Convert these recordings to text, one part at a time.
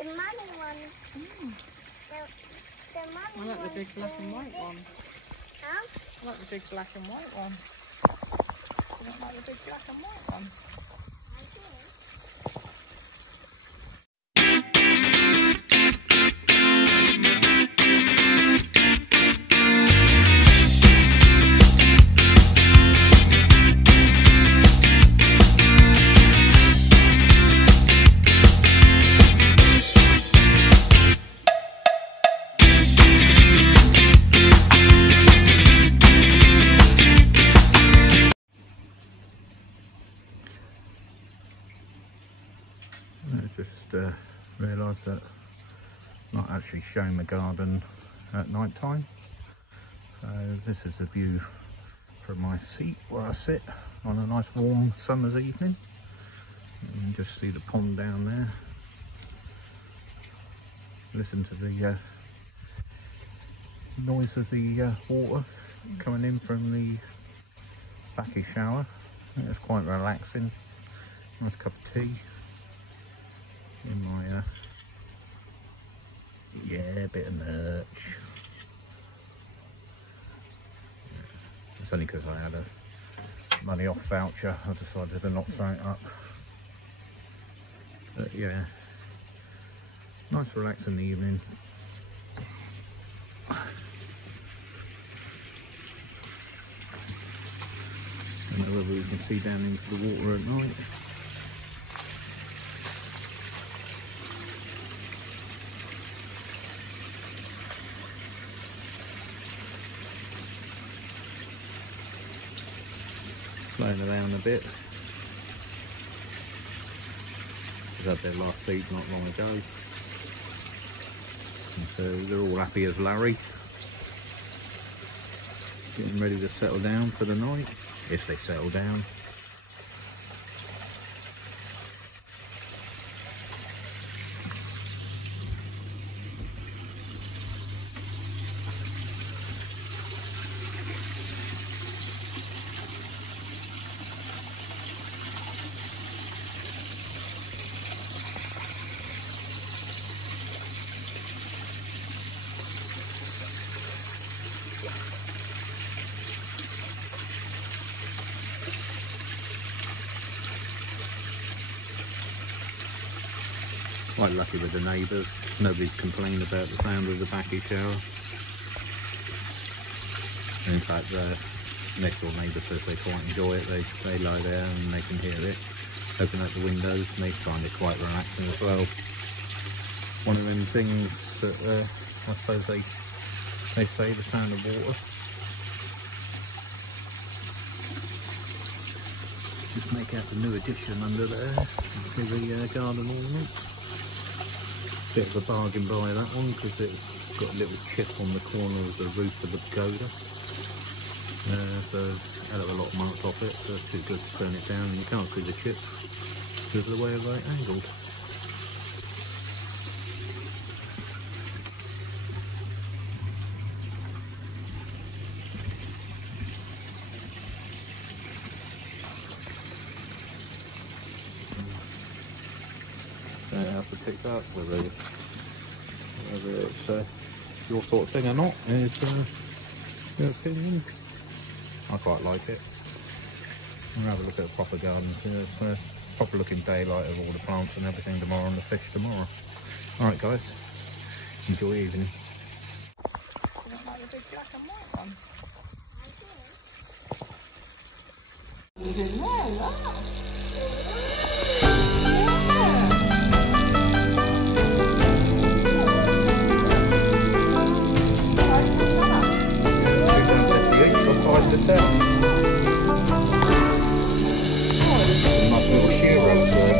The mummy ones. Mm. The mummy I like the big black and white one. Huh? I like the big black and white one. You don't like the big black and white one? I do. I just realised that I'm not actually showing the garden at night time. So this is a view from my seat where I sit on a nice warm summer's evening. You can just see the pond down there. Listen to the noise of the water coming in from the backy shower. It's quite relaxing. Nice cup of tea in my yeah, bit of merch. It's only because I had a money off voucher I decided to knock something up. But yeah, nice relaxing evening. I don't know whether we can see down into the water at night. Playing around a bit. I had their last feed not long ago. And so they're all happy as Larry. Getting ready to settle down for the night, if they settle down. Quite lucky with the neighbours. Nobody's complained about the sound of the backy shower. In fact, the next door neighbour says they quite enjoy it. They lie there and they can hear it. Open up the windows and they find it quite relaxing as well. One of them things that I suppose they say, the sound of water. Just make out the new addition under there to the garden ornament. Bit of a bargain buy that one because it's got a little chip on the corner of the roof of the pagoda. So a hell of a lot of marks off it, so it's too good to turn it down, and you can't see the chip because of the way it's right angled. Have to pick up whether it's your sort of thing or not is your opinion. I quite like it. We'll have a look at a proper garden. It's a proper looking daylight of all the plants and everything tomorrow, and the fish tomorrow. Alright guys, enjoy your evening. You don't like the big black and white one? I do. You didn't know that? To tell. Nice little shear rope there.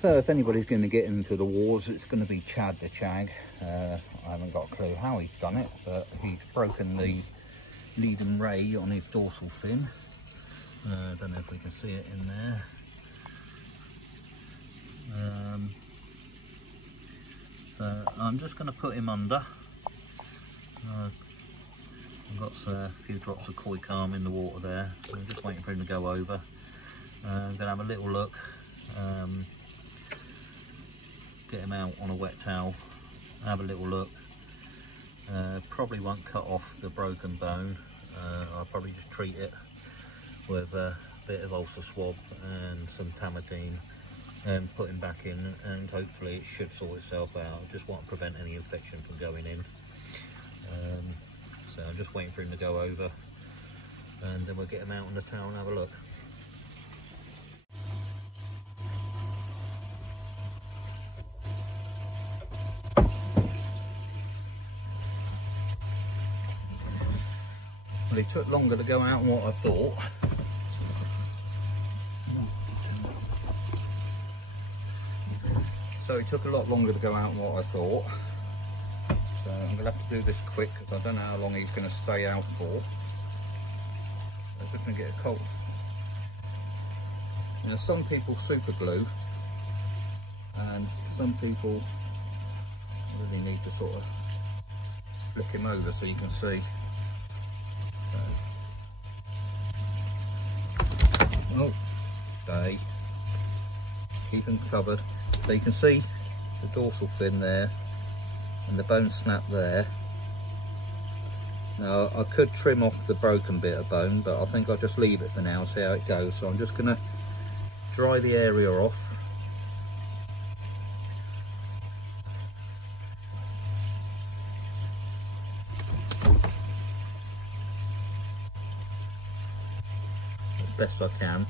So if anybody's going to get into the wars, it's going to be Chad the Chag. I haven't got a clue how he's done it, but he's broken the leading ray on his dorsal fin. I don't know if we can see it in there. So I'm just going to put him under. I've got a few drops of koi calm in the water there. So I'm just waiting for him to go over. I'm going to have a little look. Get him out on a wet towel have a little look. Probably won't cut off the broken bone. I'll probably just treat it with a bit of ulcer swab and some Tamidine and put him back in, and hopefully it should sort itself out. I just want to prevent any infection from going in. So I'm just waiting for him to go over, and then we'll get him out on the towel and have a look. Well, it took longer to go out than what I thought. So it took a lot longer to go out than what I thought. So I'm going to have to do this quick because I don't know how long he's going to stay out for. So I'm just going to get a cold. Now some people super glue, and some people really need to sort of flick him over so you can see. Oh, stay. Keep him covered. So you can see the dorsal fin there and the bone snap there. Now I could trim off the broken bit of bone, but I think I'll just leave it for now, see how it goes. So I'm just going to dry the area off. As best I can.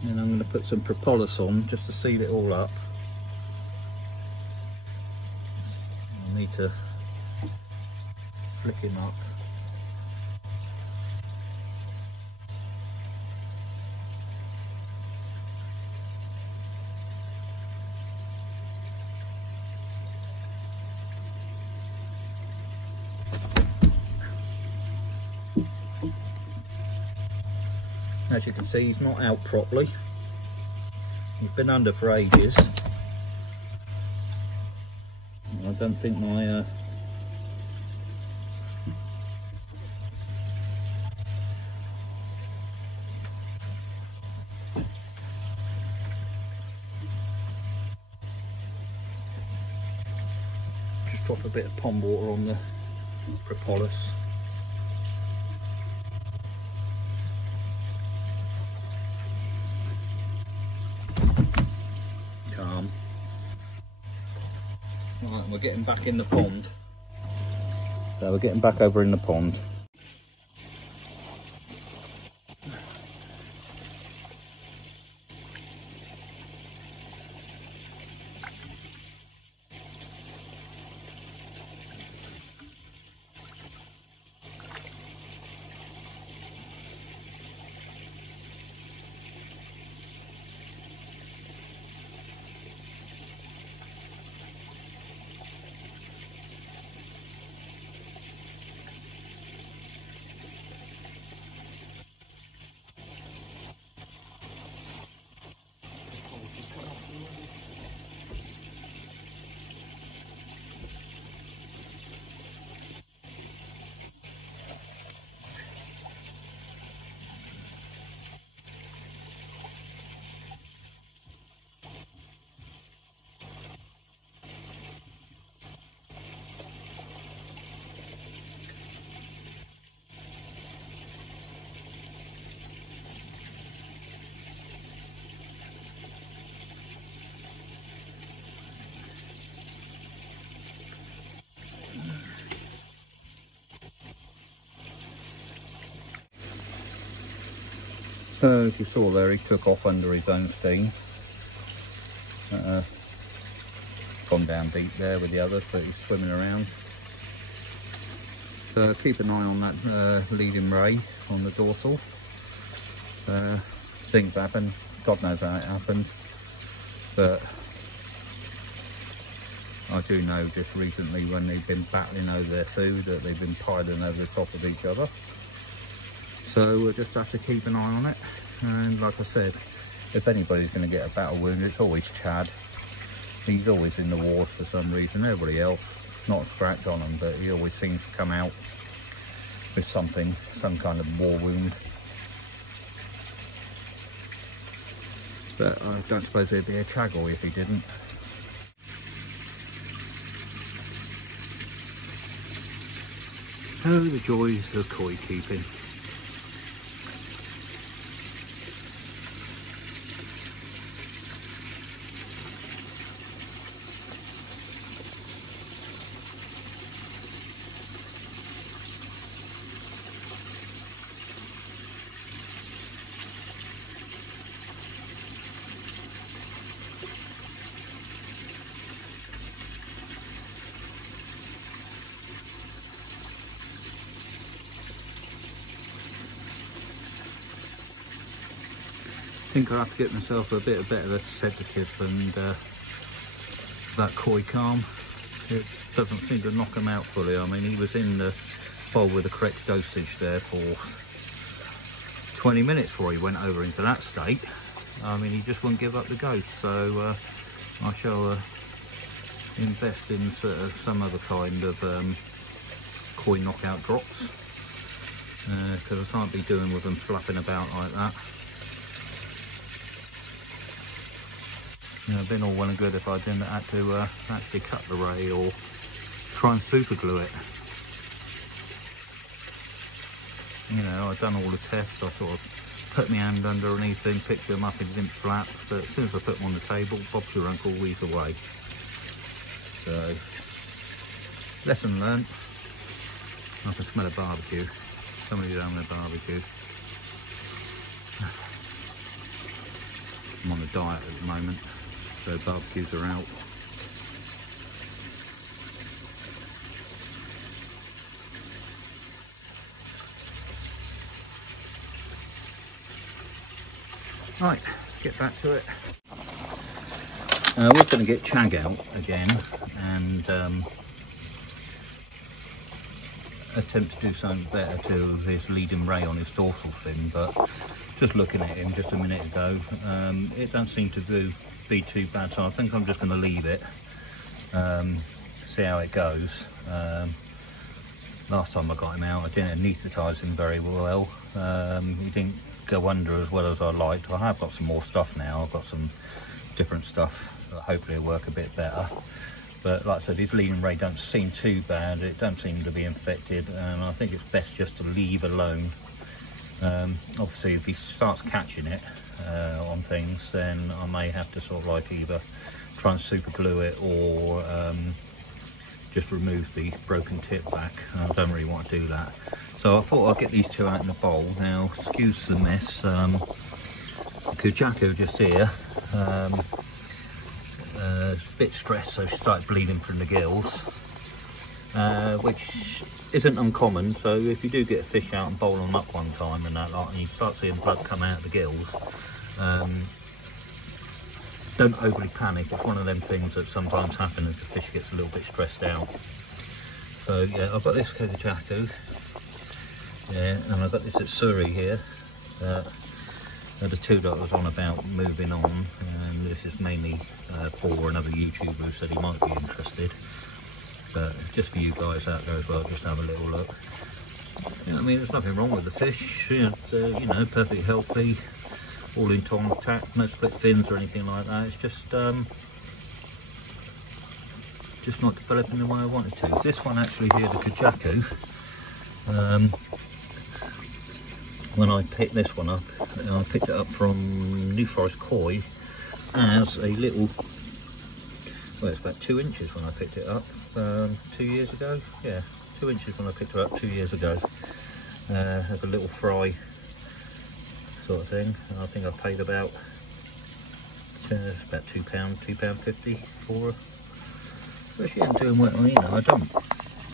And I'm going to put some propolis on just to seal it all up. I need to flick him up. As you can see, he's not out properly. He's been under for ages. I don't think my just drop a bit of pond water on the propolis. Right, we're getting back in the pond. So we're getting back over in the pond. So as you saw there, he took off under his own steam. Gone down deep there with the others, but he's swimming around. So keep an eye on that leading ray on the dorsal. Things happen, God knows how it happened, but I do know just recently when they've been battling over their food that they've been piling over the top of each other. So we'll just have to keep an eye on it, and like I said, if anybody's going to get a battle wound, it's always Chad. He's always in the wars for some reason. Everybody else, not a scratch on him, but he always seems to come out with something, some kind of war wound. But I don't suppose there'd be a chag if he didn't. Oh, the joys of koi keeping. I think I have to get myself a bit better sedative and that koi calm. It doesn't seem to knock him out fully. I mean, he was in the bowl with the correct dosage there for 20 minutes before he went over into that state. I mean, he just wouldn't give up the ghost. So I shall invest in sort of some other kind of koi knockout drops, because I can't be doing with them flapping about like that. You know, been all well and good if I didn't have to actually cut the ray or try and super glue it. You know, I've done all the tests. I sort of put my hand underneath him, picked him up, and didn't flap. But as soon as I put him on the table, Bob's your uncle, he's away. So, lesson learnt. I can smell a barbecue. Somebody's having a barbecue. I'm on a diet at the moment, so barbecues are out. Right, get back to it. We're going to get Chag out again and attempt to do something better to his leading ray on his dorsal fin, but just looking at him just a minute ago, it doesn't seem to be too bad, so I think I'm just going to leave it, see how it goes. Last time I got him out, I didn't anaesthetise him very well. He didn't go under as well as I liked. I have got some more stuff now. I've got some different stuff that hopefully will work a bit better. But like I said, his leading ray don't seem too bad. It don't seem to be infected, and I think it's best just to leave alone. Obviously, if he starts catching it on things, then I may have to sort of like either try and super glue it or just remove the broken tip back. I don't really want to do that. So I thought I'd get these two out in the bowl. Now, excuse the mess. Kujaku just here. A bit stressed, so she started bleeding from the gills, which isn't uncommon. So if you do get a fish out and bowl them up one time and that lot, and you start seeing blood come out of the gills, don't overly panic. It's one of them things that sometimes happen as the fish gets a little bit stressed out. So yeah, I've got this Kujaku. Yeah, and I've got this Atsuri here. The two that I was on about moving on, and this is mainly for another YouTuber who said he might be interested. But just for you guys out there as well, just have a little look. You know, I mean, there's nothing wrong with the fish. It's, you know, perfectly healthy, all intact, no split fins or anything like that. It's just not developing the way I wanted to. This one actually here, the Kujaku. When I picked this one up, I picked it up from New Forest Koi as a little, well, it's about 2 inches when I picked it up 2 years ago. Yeah, 2 inches when I picked it up 2 years ago. As a little fry sort of thing. I think I paid about £2, £2.50 for her. But she ain't doing well, you know. I don't,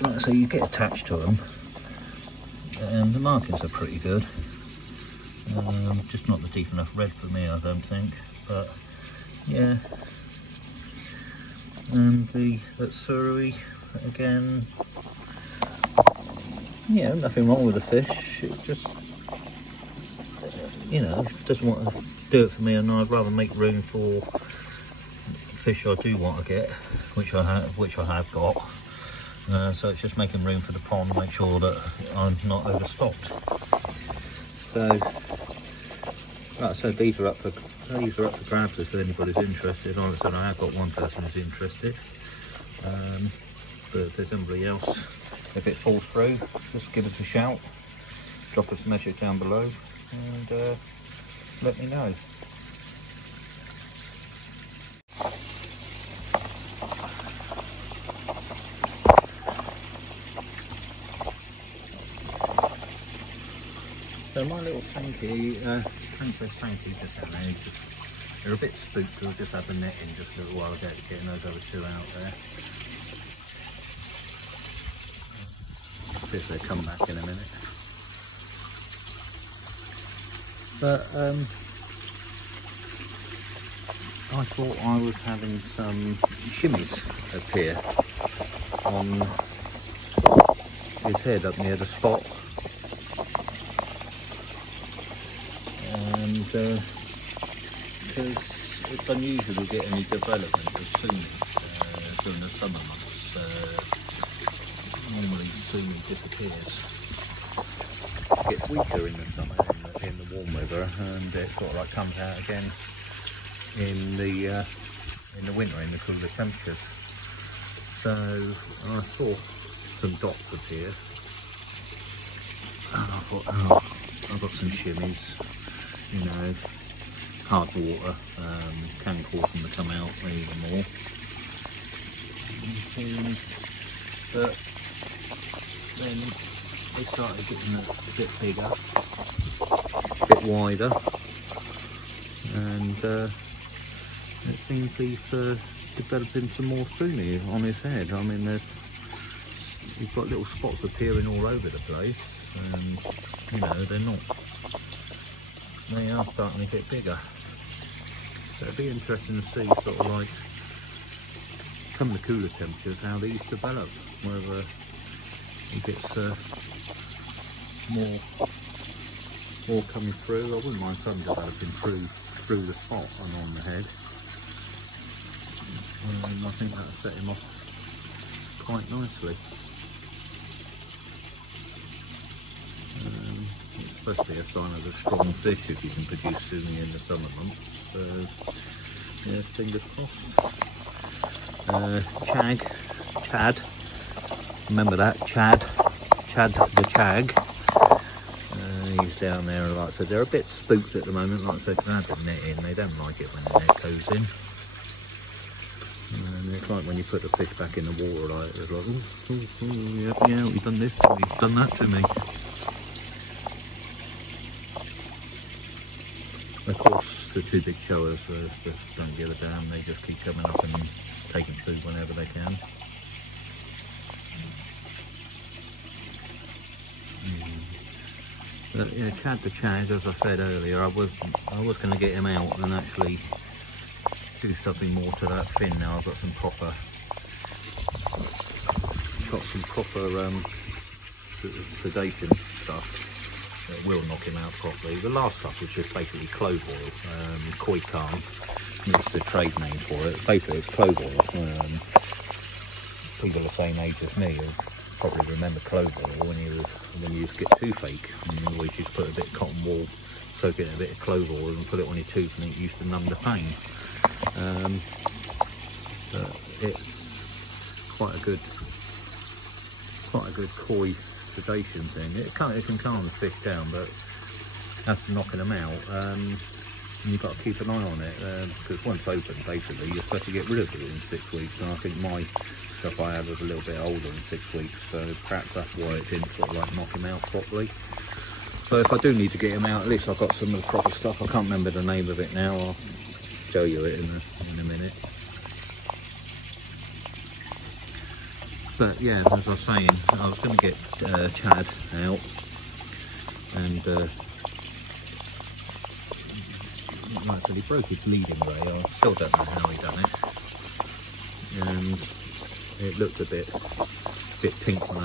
like I say, you get attached to them. The markings are pretty good. Just not the deep enough red for me, I don't think. But yeah. And the Atsuri again. Yeah, nothing wrong with the fish. It just, you know, doesn't want to do it for me, and I'd rather make room for fish I do want to get, which I have got. So it's just making room for the pond, make sure that I'm not overstocked. So, like I said, these are up for grabs if anybody's interested. Like I said, I have got one person who's interested. But if there's anybody else, if it falls through, just give us a shout, drop us a message down below, and let me know. So my little tanky, tankies just down there, they're a bit spooked, so I'll just have the net in just a little while ago, getting those other two out there. See if they come back in a minute. But I thought I was having some shimmies appear on his head up near the spot. And because it's unusual to get any development of sumi during the summer months. Normally sumi disappears. It gets weaker in the summer, in the warm weather, and it sort of like comes out again in the winter, in the cooler temperatures. So I saw some dots appear, and I thought, oh, I've got some shimmies. You know, hard water can cause them to come out even more. But then they started getting a bit bigger, a bit wider, and it seems he's developing some more sumi on his head. I mean, he's got little spots appearing all over the place, and you know, they are starting to get bigger. So it'd be interesting to see, sort of like, come the cooler temperatures, how these develop, whether he gets more coming through. I wouldn't mind some developing through the spot and on the head. I think that'll set him off quite nicely. It's supposed to be a sign of a strong fish if you can produce sumi in the summer months. So, yeah, fingers crossed. Chad, remember that, Chad the chag. He's down there, like I said, they're a bit spooked at the moment, like I said, because I had the net in, they don't like it when the net goes in. And it's like when you put the fish back in the water, like, it's like, ooh, yeah, we've done this, we've done that to me. Of course, the two big showers just don't give a damn, they just keep coming up and taking food whenever they can. But yeah, Chad the chag, as I said earlier, I was going to get him out and actually do something more to that fin now. I've got some proper sedation stuff that will knock him out properly. The last stuff was just basically clove oil, koi carn. It's the trade name for it. Basically, it's clove oil. People the same age as me probably remember clove oil when you used to get toothache, and you always used to put a bit of cotton wool, soak it in a bit of clove oil and put it on your tooth, and it used to numb the pain. But it's quite a good koi sedation thing. It can calm the fish down, but after knocking them out, you've got to keep an eye on it, because once open, basically, you're supposed to get rid of it in 6 weeks, and I think my stuff I had was a little bit older than 6 weeks, so perhaps that's why it didn't sort of like knock him out properly. So if I do need to get him out, at least I've got some of the proper stuff. I can't remember the name of it now. I'll show you it in a minute. But yeah, as I was saying, I was going to get Chad out, and actually broke his leading ray. I still don't know how he done it, and it looked a bit pink when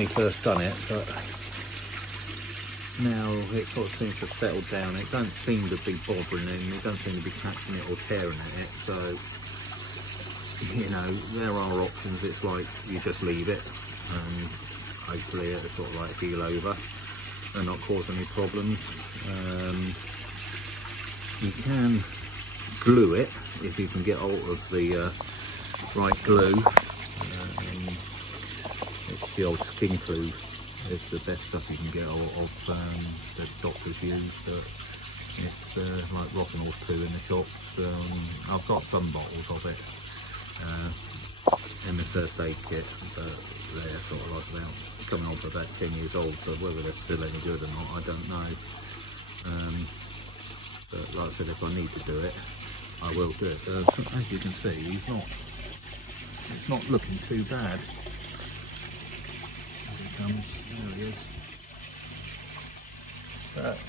he first done it, but now it sort of seems to settle down. It don't seem to be bothering him, it don't seem to be catching it or tearing at it, so you know, there are options. It's like you just leave it and hopefully it'll sort of like heal over and not cause any problems. You can glue it if you can get hold of the right glue. It's the old skin glue. It's the best stuff you can get hold of, that doctors use, but it's like rocking horse poo in the shops. I've got some bottles of it in the first aid kit, but they're sort of like about coming on for about 10 years old, so whether they're still any good or not, I don't know. But like I said, if I need to do it, I will do it. As you can see, it's not looking too bad. Here it comes, there he is.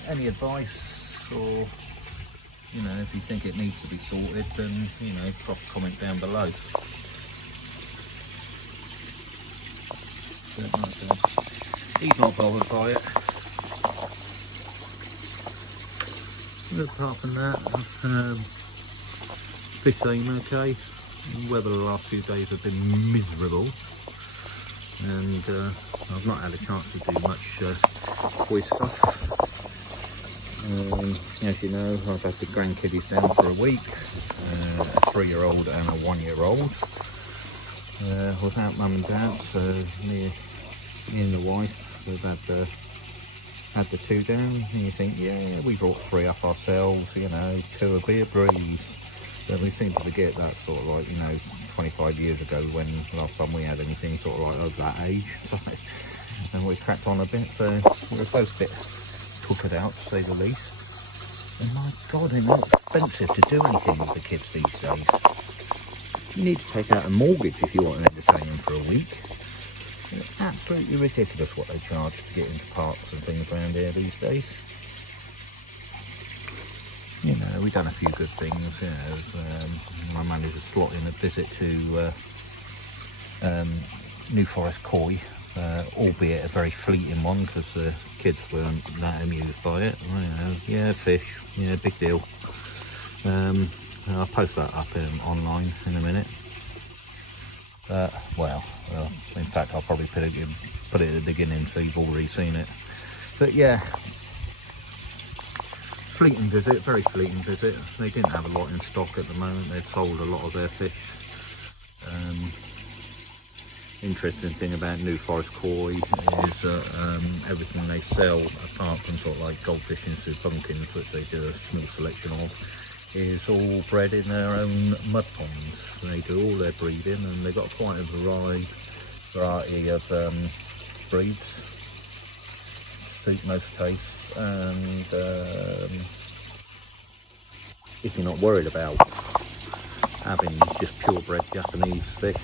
Any advice, or you know, if you think it needs to be sorted, then you know, drop a comment down below. But like I said, he's not bothered by it. Apart from that, fish seem okay. Weather the last few days have been miserable, and I've not had a chance to do much koi stuff. As you know, I've had the grandkiddies down for a week, a 3-year-old and a 1-year-old, without mum and dad, so me and the wife, we've had the 2 down, and you think, yeah, we brought 3 up ourselves, you know, 2 will be a breeze. But we seem to forget that sort of like, you know, 25 years ago when last time we had anything sort of like of that age. So, and we cracked on a bit, so we were both a bit tuckered out, to say the least. And my God, they're not expensive to do anything with the kids these days. You need to take out a mortgage if you want to entertain them for a week. It's absolutely ridiculous what they charge to get into parks and things around here these days. You know, we've done a few good things, you know. I managed to slot in a visit to New Forest Koi, albeit a very fleeting one because the kids weren't that amused by it. You know, yeah, fish, yeah, big deal. I'll post that up online in a minute. Well, in fact, I'll probably put it at the beginning so you've already seen it. But yeah, fleeting visit, very fleeting visit. They didn't have a lot in stock at the moment. They've sold a lot of their fish. Interesting thing about New Forest Koi is that everything they sell, apart from sort of like goldfish into bunkins, which they do a small selection of, is all bred in their own mud ponds. They do all their breeding, and they've got quite a variety of breeds, suit most tastes. And if you're not worried about having just purebred Japanese fish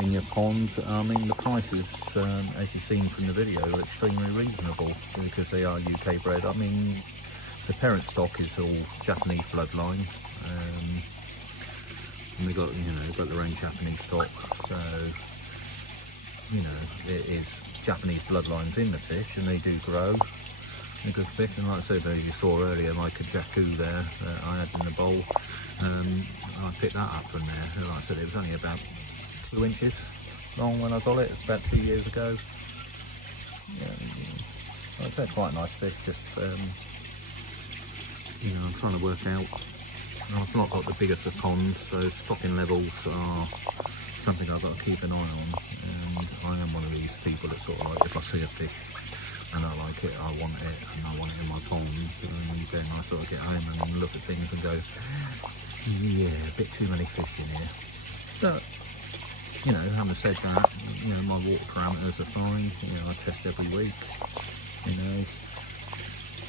in your pond, I mean, the prices, as you've seen from the video, are extremely reasonable because they are UK bred. I mean, the parent stock is all Japanese bloodline, and they got, you know, they've got their own Japanese stock, so you know, it is Japanese bloodlines in the fish, and they do grow a good fish. And like I said, you saw earlier, like a jacu there that I had in the bowl, I picked that up from there. And like I said, it was only about 2 inches long when I got it. It's about 2 years ago. Yeah, I'd say quite a nice fish. Just you know, I'm trying to work out. I've not got the biggest of ponds, so stocking levels are something I've got to keep an eye on. And I am one of these people that sort of like, if I see a fish and I like it, I want it, and I want it in my pond, and then I sort of get home and look at things and go, yeah, a bit too many fish in here. But you know, having said that, you know, my water parameters are fine. You know, I test every week. You know,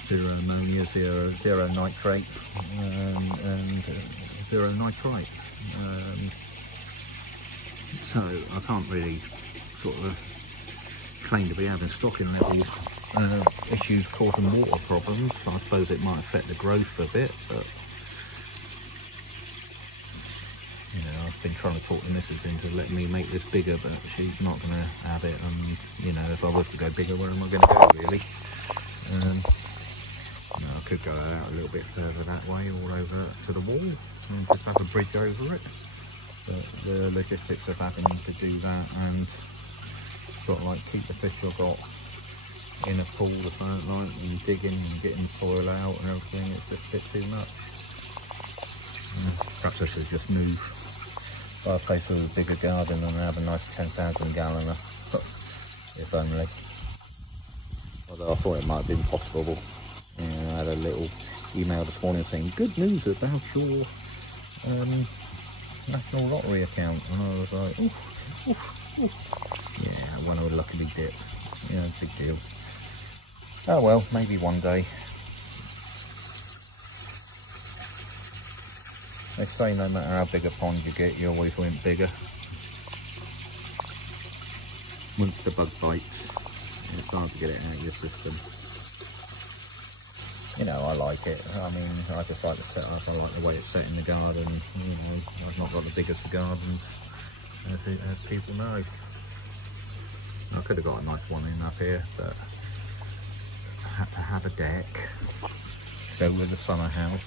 0 ammonia, 0 nitrate, and 0 nitrite. So I can't really sort of claim to be having stocking level issues causing water problems. I suppose it might affect the growth a bit, but you know, I've been trying to talk the missus into letting me make this bigger, but she's not going to have it. And you know, if I was to go bigger, where am I going to go, really? You know, I could go out a little bit further that way, all over to the wall, and just have a bridge over it. But the logistics of having to do that and sort of like keep the fish I've got in a pool or something like, and digging and getting soil out and everything, it's just a bit too much. Perhaps I should just move. Buy a place with a bigger garden and have a nice 10,000 gallon, if only. Although I thought it might have been possible. Yeah, I had a little email this morning saying, good news about your National Lottery account, and I was like, oof, oof, oof. Yeah, one I would luckily dip. Yeah, big deal. Oh well, maybe one day. They say no matter how big a pond you get, you always went bigger. Once the bug bites, it's hard to get it out of your system. You know, I like it. I mean, I just like the setup. I like the way it's set in the garden. You know, I've not got the biggest of gardens, as people know. I could have got a nice one in up here, but I had to have a deck to go with the summer house.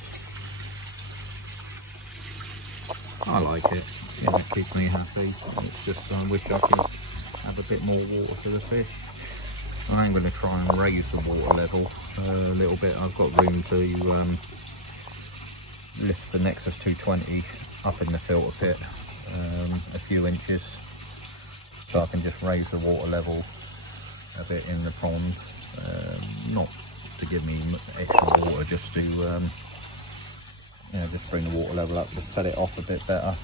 I like it. Yeah, it keeps me happy. It's just I wish I could have a bit more water for the fish. I am going to try and raise the water level a little bit. I've got room to lift the Nexus 220 up in the filter pit a few inches, so I can just raise the water level a bit in the pond. Not to give me extra water, just to just bring the water level up, to set it off a bit better,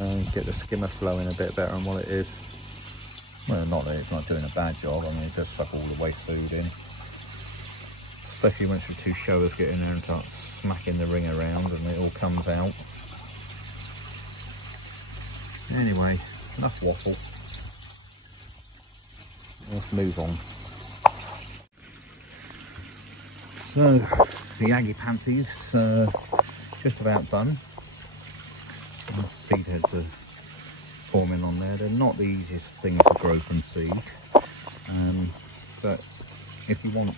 and get the skimmer flowing a bit better than what it is. Well, not that it's not doing a bad job. I mean, it does suck all the waste food in, especially once the two showers get in there and start smacking the ring around and it all comes out. Anyway, enough waffle. Let's move on. So, the Agipanthes just about done. The seed heads are forming on there. They're not the easiest things to grow from seed, but if you want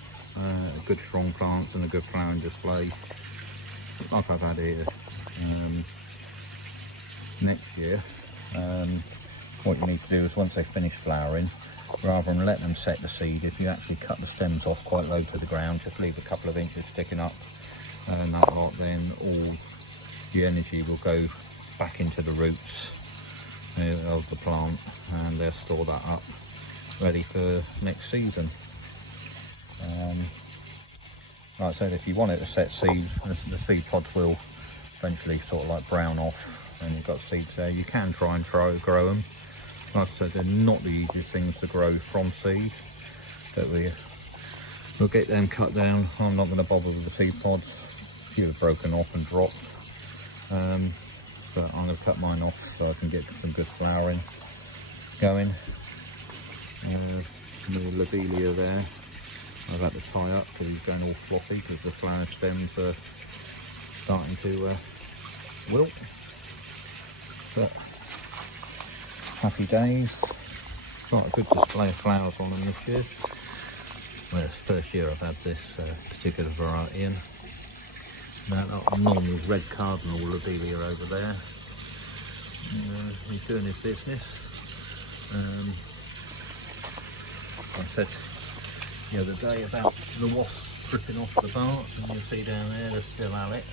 good strong plants and a good flowering display, like I've had here, next year, what you need to do is, once they finish flowering, rather than let them set the seed, if you actually cut the stems off quite low to the ground, just leave a couple of inches sticking up and that lot, then all the energy will go back into the roots of the plant, and they'll store that up ready for next season. Like I said, if you want it to set seed, the seed pods will eventually sort of like brown off and you've got seeds there. You can try and grow them. Like I said, they're not the easiest things to grow from seed, but we'll get them cut down. I'm not going to bother with the seed pods. A few have broken off and dropped. But I'm going to cut mine off so I can get some good flowering going. More lobelia there. I've had to tie up because he's going all floppy because the flower stems are starting to wilt. But happy days. Got a good display of flowers on them this year. Well, it's the first year I've had this particular variety in. That normal red cardinal lobelia over there. He's doing his business. I said the other day about the wasps stripping off the bark, and you'll see down there they're still at it.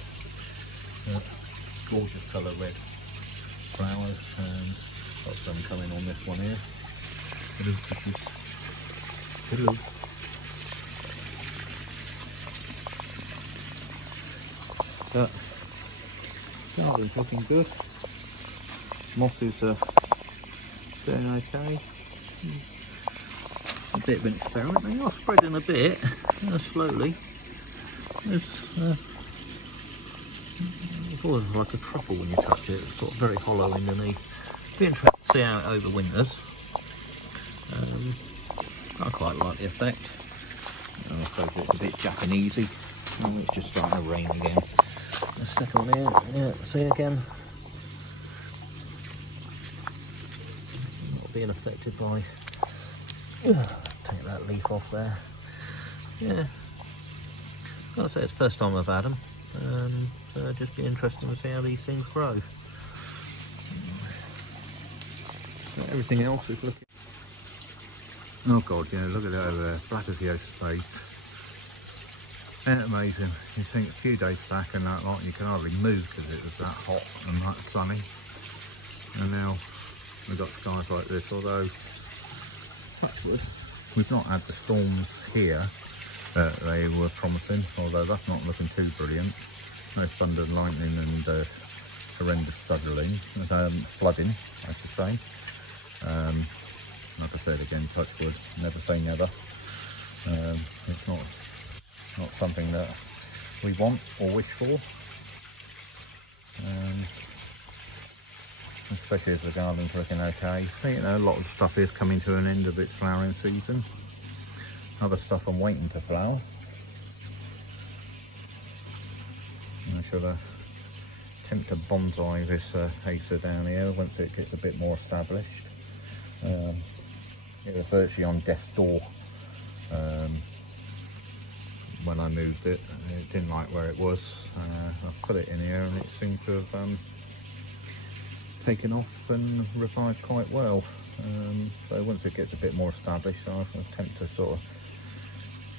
Gorgeous colour red flowers, and got some coming on this one here. Hello, fishes. Hello. But garden's looking good. Mosses are doing okay. A bit of an experiment. They are spreading a bit, slowly. It's always like a truffle when you touch it. It's sort of very hollow underneath. Be interesting to see how it overwinters. I quite like the effect. I suppose it's a bit Japanesey. Oh, it's just starting to rain again. Let's stick on here. Yeah, see again. Not being affected by. Take that leaf off there. Yeah, Like I say, it's the first time I've had them, and just be interesting to see how these things grow. Everything else is looking... Oh god, yeah, look at that over there, black as the ocean space. Isn't it amazing? You think a few days back and that lot, you could hardly move because it was that hot and that sunny. And now we've got skies like this, although, touch wood, we've not had the storms here that they were promising, although that's not looking too brilliant. No thunder and lightning and horrendous flooding, I should say. Like I said again, touch wood, never say never. It's not something that we want or wish for, especially as the garden's looking okay. So, you know, a lot of stuff is coming to an end of its flowering season. Other stuff I'm waiting to flower. I should attempt to bonsai this acer down here once it gets a bit more established. It was virtually on death's door when I moved it. It didn't like where it was. I put it in here and it seemed to have taken off and revived quite well. So once it gets a bit more established, I'll attempt to sort of,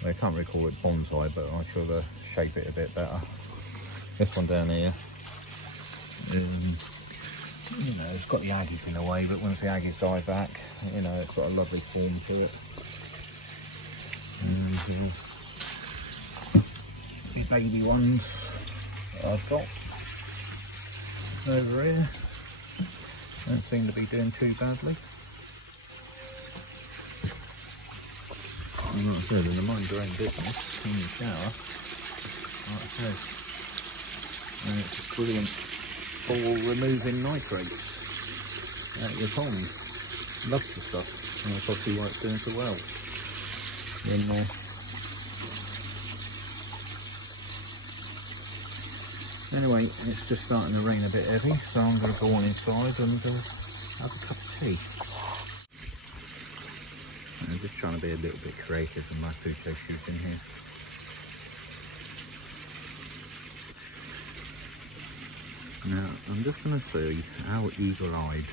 I can't really call it bonsai, but I shall shape it a bit better. This one down here, you know, it's got the aggies in the way, but once the aggies die back, you know, it's got a lovely form to it. And the baby ones that I've got over here don't seem to be doing too badly. And like I said, in the mind your own business, in the shower, like I said, and it's brilliant for removing nitrates out of your pond. Loves the stuff, and that's obviously why it's doing so well. Anyway, it's just starting to rain a bit heavy, so I'm going to go on inside and have a cup of tea. I'm just trying to be a little bit creative in my photo shooting here. Now, I'm just going to see how eagle-eyed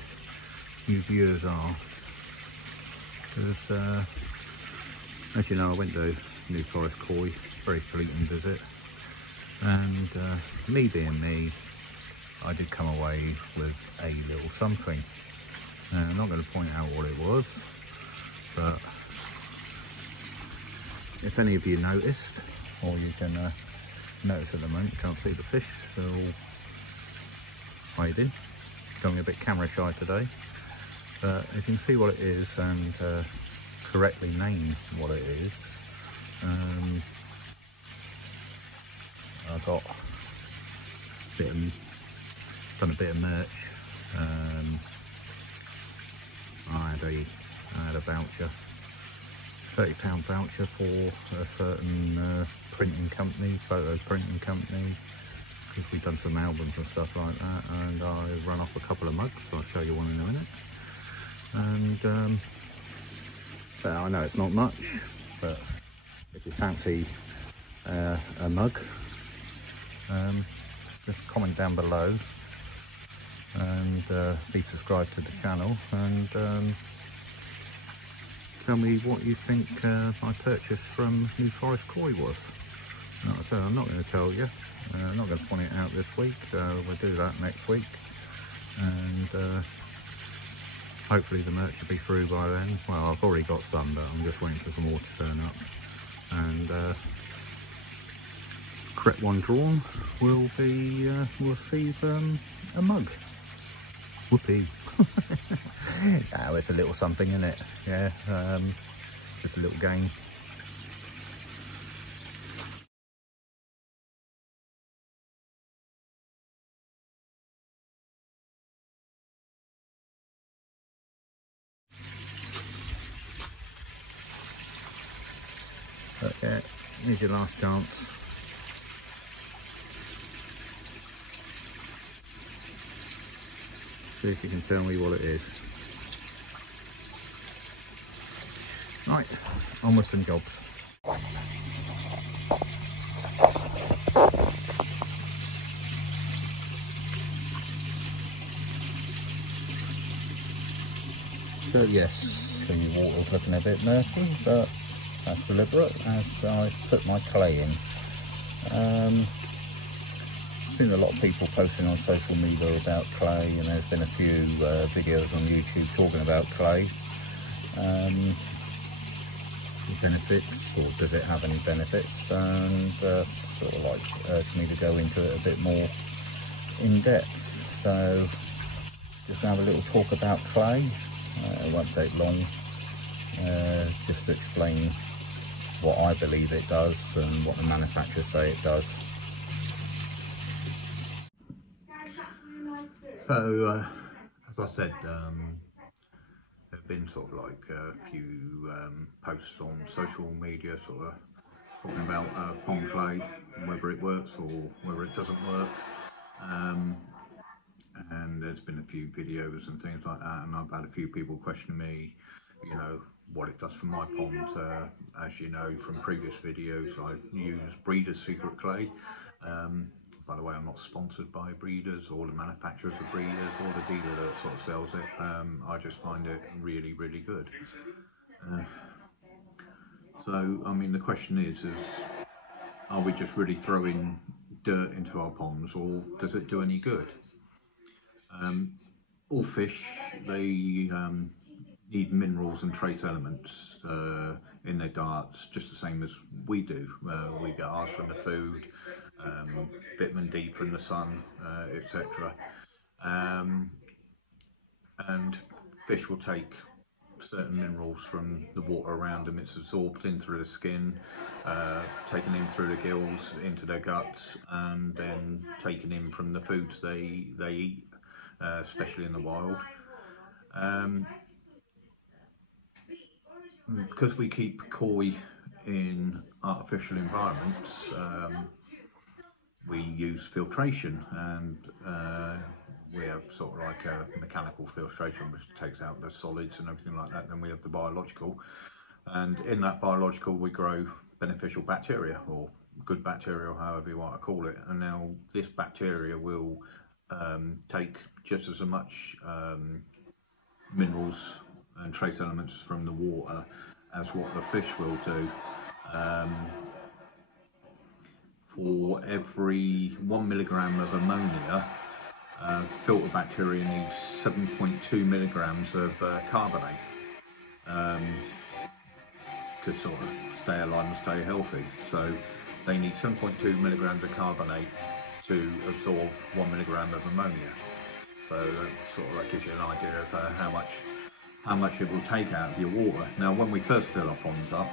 you viewers are, because as you know, I went to New Forest Koi, very fleeting visit, and me being me, I did come away with a little something. I'm not going to point out what it was, but if any of you noticed, or you can notice at the moment, you can't see the fish, they're all hiding. Going a bit camera shy today, but you can see what it is and correctly name what it is. I got done a bit of merch. I had a voucher, £30 voucher for a certain printing company, photo printing company, because we've done some albums and stuff like that, and I run off a couple of mugs, so I'll show you one in a minute. And but I know it's not much, but if you fancy a mug, just comment down below and be subscribed to the channel, and tell me what you think my purchase from New Forest Koi was. Like I said, I'm not going to tell you. I'm not going to point it out this week. We'll do that next week, and hopefully the merch will be through by then. Well, I've already got some, but I'm just waiting for some more to turn up. And correct one drawn will be receive a mug. Whoopee. Oh, it's a little something, isn't it? Yeah, just a little game. But yeah, here's your last chance. See if you can tell me what it is. Right, on with some jobs. So yes, the water's looking a bit murky, but that's deliberate as I put my clay in. Seen a lot of people posting on social media about clay, and there's been a few videos on YouTube talking about clay. The benefits, or does it have any benefits? And sort of like urged me to go into it a bit more in depth. So just have a little talk about clay. It won't take long. Just to explain what I believe it does and what the manufacturers say it does. So, as I said, there have been sort of like a few posts on social media sort of talking about pond clay, whether it works or whether it doesn't work. And there's been a few videos and things like that, and I've had a few people questioning me, you know, what it does for my pond. As you know from previous videos, I use Breeders Secret Clay. By the way, I'm not sponsored by Breeders or the manufacturers of Breeders or the dealer that sort of sells it. I just find it really, really good. So, I mean, the question is are we just really throwing dirt into our ponds, or does it do any good? All fish, they need minerals and trace elements in their diets, just the same as we do. We get ours from the food, vitamin D from the sun, etc. And fish will take certain minerals from the water around them. It's absorbed in through the skin, taken in through the gills into their guts, and then taken in from the foods they eat, especially in the wild. Because we keep koi in artificial environments, we use filtration, and we have sort of like a mechanical filtration which takes out the solids and everything like that. Then we have the biological, and in that biological we grow beneficial bacteria, or good bacteria, or however you want to call it. And now this bacteria will take just as much minerals and trace elements from the water as what the fish will do. For every 1 milligram of ammonia, filter bacteria needs 7.2 milligrams of carbonate to sort of stay alive and stay healthy. So they need 7.2 milligrams of carbonate to absorb 1 milligram of ammonia. So that gives you an idea of how much it will take out of your water. Now, when we first fill our ponds up,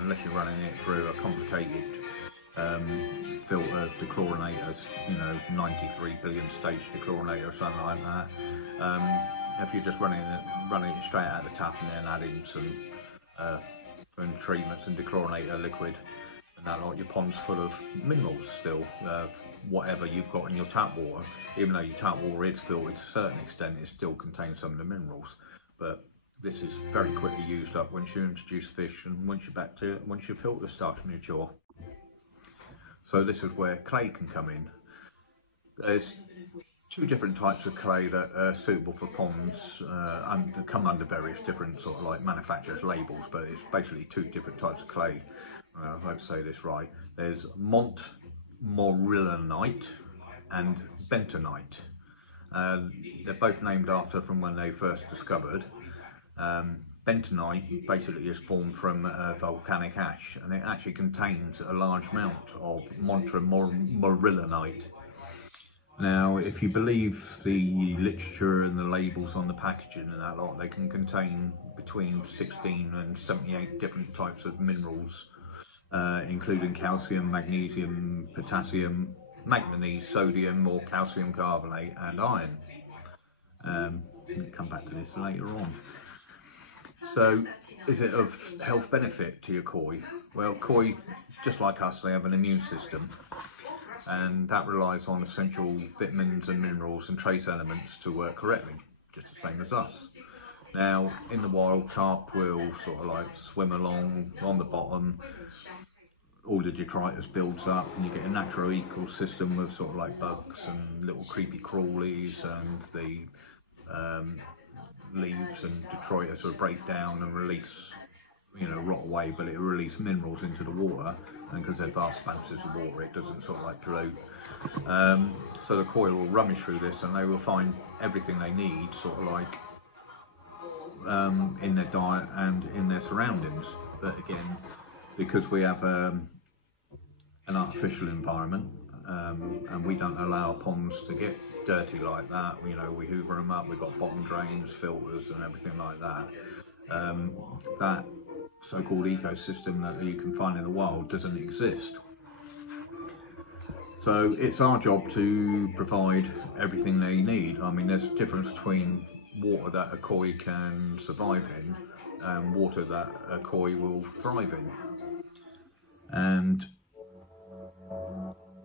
unless you're running it through a complicated filter dechlorinator, you know, 93 billion stage dechlorinator or something like that. If you're just running it straight out of the tap and then adding some treatments and dechlorinator liquid, and that, like, your pond's full of minerals still, whatever you've got in your tap water. Even though your tap water is filtered to a certain extent, it still contains some of the minerals. But this is very quickly used up once you introduce fish and once your filters start to mature. So this is where clay can come in. There's two different types of clay that are suitable for ponds, and come under various different sort of like manufacturers' labels, but it's basically two different types of clay. I hope to say this right. There's montmorillonite and bentonite. They're both named after from when they first discovered. Bentonite basically is formed from volcanic ash, and it actually contains a large amount of montmorillonite. Now, if you believe the literature and the labels on the packaging and that lot, they can contain between 16 and 78 different types of minerals, including calcium, magnesium, potassium, manganese, sodium or calcium carbonate, and iron. We'll come back to this later on. So, is it of health benefit to your koi? Well, koi, just like us, they have an immune system, and that relies on essential vitamins and minerals and trace elements to work correctly, just the same as us. Now, in the wild, carp will sort of like swim along on the bottom, all the detritus builds up, and you get a natural ecosystem with sort of like bugs and little creepy crawlies and the leaves and detritus sort of break down and release, you know, rot away, but it releases minerals into the water, and because they're vast expanses of water, it doesn't sort of like pollute. So the koi will rummage through this and they will find everything they need, sort of like in their diet and in their surroundings. But again, because we have an artificial environment, and we don't allow ponds to get dirty like that, you know, we hoover them up, we've got bottom drains, filters and everything like that. That so-called ecosystem that you can find in the wild doesn't exist. So it's our job to provide everything they need. I mean, there's a difference between water that a koi can survive in and water that a koi will thrive in. And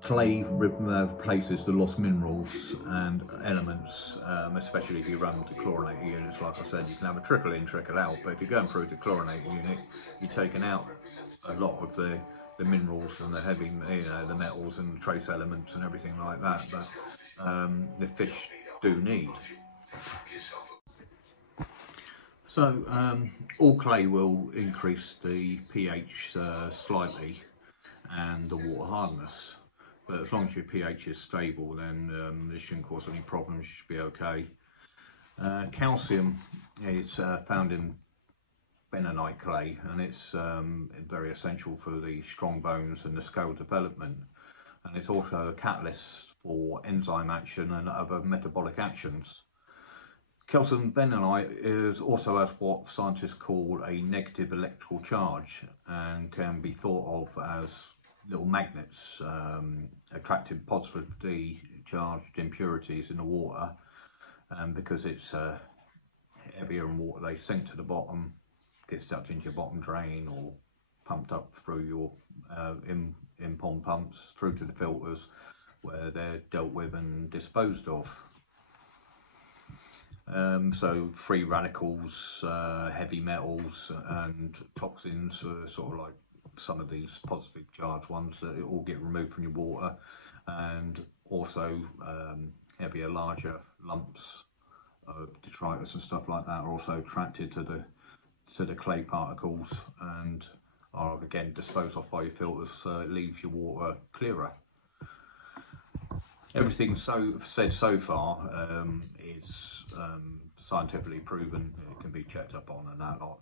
clay replaces the lost minerals and elements, especially if you run to chlorinated units. Like I said, you can have a trickle in, trickle out, but if you're going through the chlorinated unit, you're taking out a lot of the minerals and the heavy, you know, the metals and trace elements and everything like that, but the fish do need. So all clay will increase the pH slightly and the water hardness, but as long as your pH is stable, then this shouldn't cause any problems. You should be okay. Calcium is found in bentonite clay, and it's very essential for the strong bones and the scale development, and it's also a catalyst for enzyme action and other metabolic actions. Calcium bentonite is also has what scientists call a negative electrical charge, and can be thought of as little magnets attracting positively charged impurities in the water, and because it's heavier in water, they sink to the bottom, get sucked into your bottom drain or pumped up through your in pond pumps through to the filters, where they're dealt with and disposed of. So free radicals, heavy metals and toxins, sort of like some of these positive charged ones, that all get removed from your water, and also heavier, larger lumps of detritus and stuff like that are also attracted to the clay particles and are again disposed of by your filters, so it leaves your water clearer. Everything said so far is scientifically proven. It can be checked up on and that lot,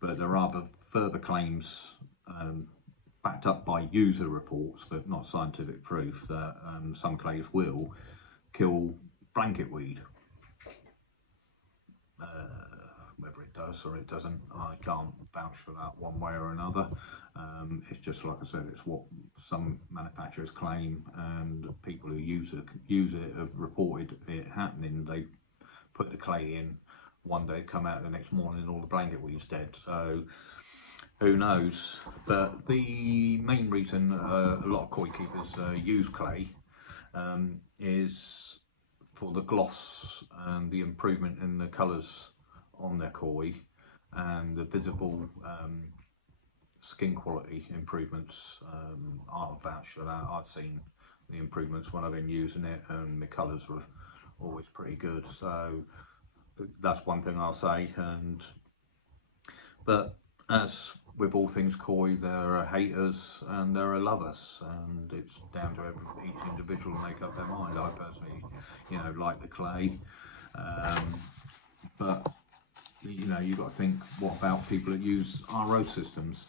but there are further claims backed up by user reports, but not scientific proof, that some clays will kill blanket weed. Whether it does or it doesn't, I can't vouch for that one way or another. It's just, like I said, it's what some manufacturers claim, and people who use it have reported it happening. They put the clay in, one day come out the next morning and all the blanket weed's dead. So who knows? But the main reason a lot of koi keepers use clay is for the gloss and the improvement in the colours on their koi, and the visible skin quality improvements. I'll vouch for that. I've seen the improvements when I've been using it, and the colours were always pretty good. So that's one thing I'll say. But as with all things koi, there are haters and there are lovers, and it's down to each individual to make up their mind. I personally, you know, like the clay, but you know, you've got to think, what about people that use RO systems?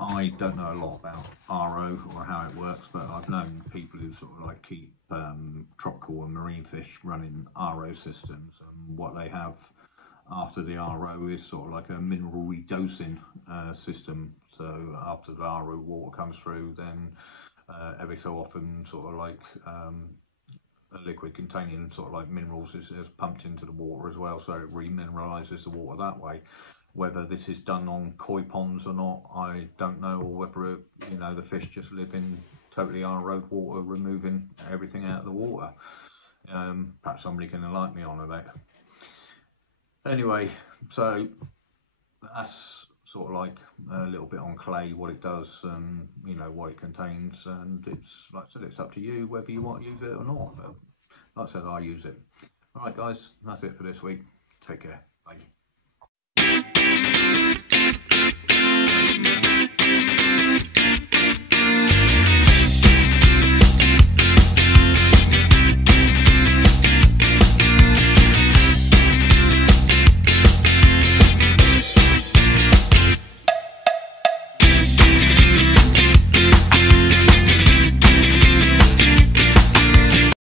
I don't know a lot about RO or how it works, but I've known people who sort of like keep tropical and marine fish running RO systems, and what they have after the RO is sort of like a mineral redosing system. So after the RO water comes through, then every so often sort of like a liquid containing sort of like minerals is pumped into the water as well, so it remineralizes the water that way. Whether this is done on koi ponds or not, I don't know, or whether you know, the fish just live in totally RO water, removing everything out of the water. Perhaps somebody can enlighten me on that. Anyway, so that's sort of like a little bit on clay, what it does, and you know, what it contains, and it's, like I said, it's up to you whether you want to use it or not. But like I said, I use it. Alright guys, that's it for this week. Take care. Bye.